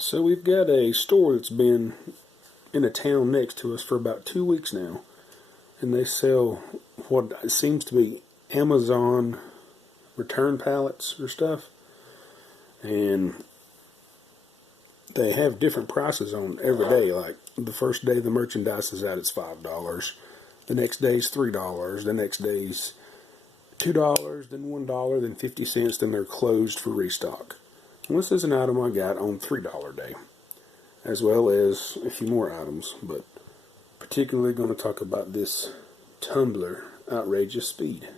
So we've got a store that's been in a town next to us for about 2 weeks now, and they sell what seems to be Amazon return pallets or stuff, and they have different prices on every day. Like the first day the merchandise is out, it's $5. The next day's $3. The next day's $2, then $1, then 50 cents. Then they're closed for restock. And this is an item I got on $3 day, as well as a few more items, but particularly going to talk about this tumbler, Outrageous Speed.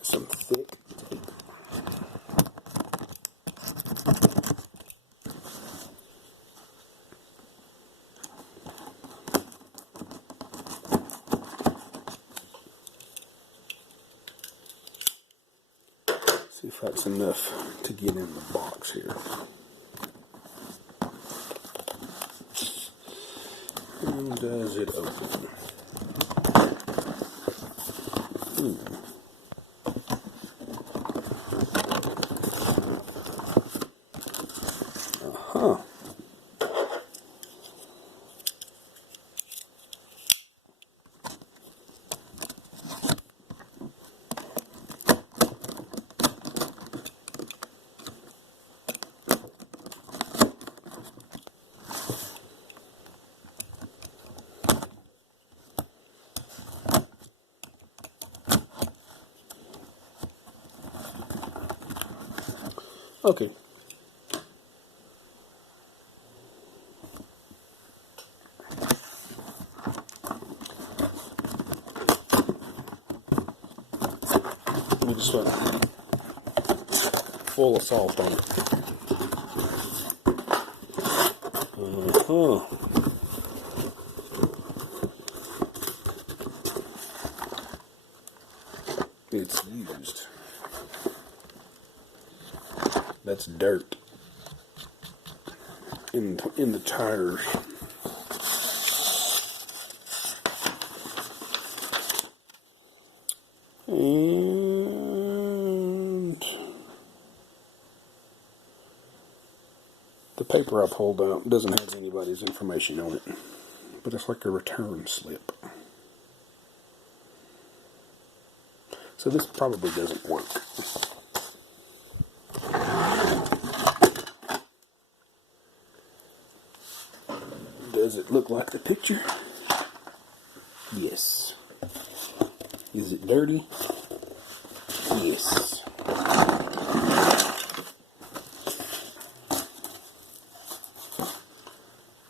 Some thick tape. See if that's enough to get in the box here. And does it open? Uh-huh. Okay. We just went full of salt on it. It's used. That's dirt in the tires. And the paper I pulled out doesn't have anybody's information on it, but it's like a return slip. So this probably doesn't work. Does it look like the picture? Yes. Is it dirty? Yes.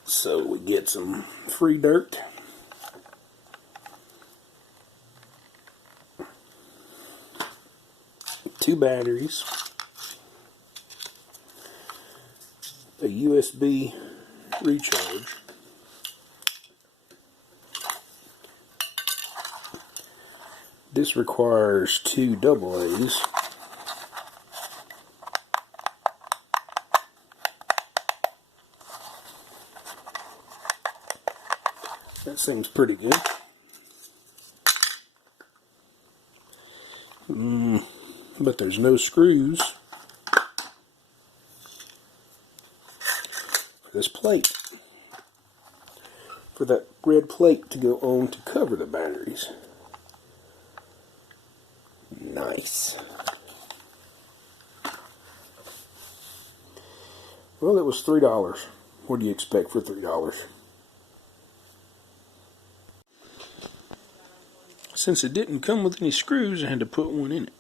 So we get some free dirt. Two batteries. A USB recharge. This requires 2 AA's. That seems pretty good. But there's no screws for this plate. For that red plate to go on to cover the batteries. Nice. Well, it was $3. What do you expect for $3? Since it didn't come with any screws, I had to put one in it.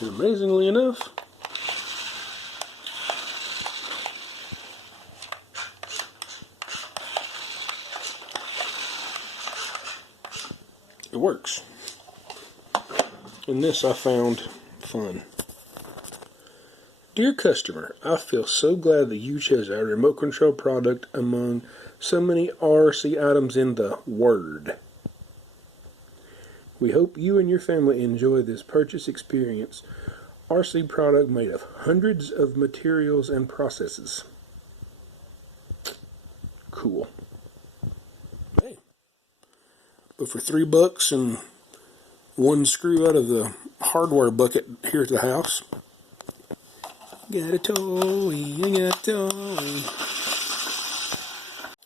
And amazingly enough, it works. And this I found fun. Dear customer, I feel so glad that you chose our remote control product among so many RC items in the Word. We hope you and your family enjoy this purchase experience. RC product made of hundreds of materials and processes. Cool. But for $3 and one screw out of the hardware bucket here at the house, got a toy, I got a toy.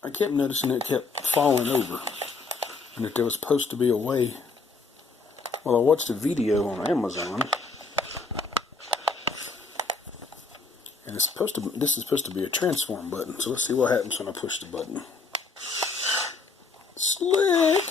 I kept noticing it kept falling over, and that there was supposed to be a way. Well, I watched a video on Amazon, and this is supposed to be a transform button. So let's see what happens when I push the button. Slick!